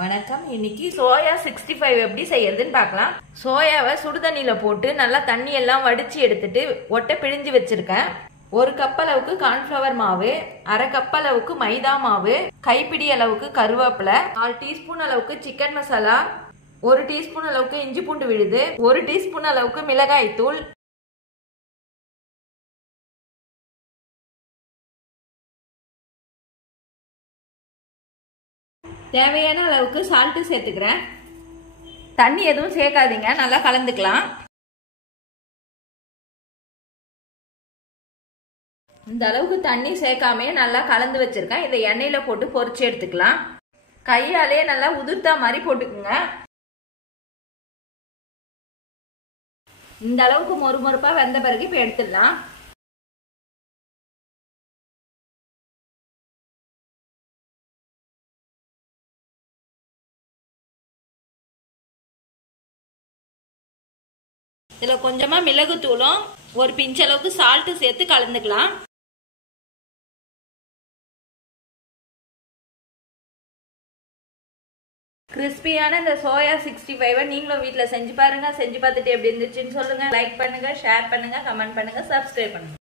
வணக்கம். இன்னைக்கு சோயா 65 எப்படி செய்யறதுன்னு பார்க்கலாம். சோயாவை சுடுதண்ணில போட்டு நல்லா தண்ணி எல்லாம் வடிச்சு எடுத்துட்டு ஒட்டை பிழிஞ்சு வச்சிருக்கேன். 1 கப் அளவுக்கு கார்ன்ஃபிளவர் மாவு, 1/2 கப் அளவுக்கு மைதா மாவு, கைப்பிடி அளவுக்கு கருவேப்பிலை, 4 டீஸ்பூன் அளவுக்கு சிக்கன் மசாலா, 1 டீஸ்பூன் அளவுக்கு இஞ்சி பூண்டு விழுது, 1 டீஸ்பூன் அளவுக்கு மிளகாய் தூள், தேவையான அளவுக்கு சால்ட் சேர்த்துக்கிறேன். தண்ணி எதுவும் சேர்க்காதீங்க, நல்லா கலந்துக்கலாம். இந்த அளவுக்கு தண்ணி சேர்க்காம நல்லா கலந்து வச்சிருக்கேன். இதை எண்ணெயில போட்டு பொரிச்சு எடுத்துக்கலாம். கையாலே நல்லா உதிர்த்தா மாதிரி போட்டுக்குங்க. இந்த அளவுக்கு மொறுமொறுப்பா வெந்த பிறகு இப்ப எடுத்துடலாம். இதுல கொஞ்சமா மிளகு தூளும் 1 பிஞ்ச் அளவுக்கு சால்ட் சேர்த்து கலந்துக்கலாம். கிறிஸ்பியான இந்த சோயா 65 நீங்களும் வீட்ல செஞ்சு பாருங்க. செஞ்சு பார்த்துட்டு எப்படி இருந்துச்சுன்னு சொல்லுங்க. லைக் பண்ணுங்க, ஷேர் பண்ணுங்க, கமெண்ட் பண்ணுங்க, சப்ஸ்கிரைப் பண்ணுங்க.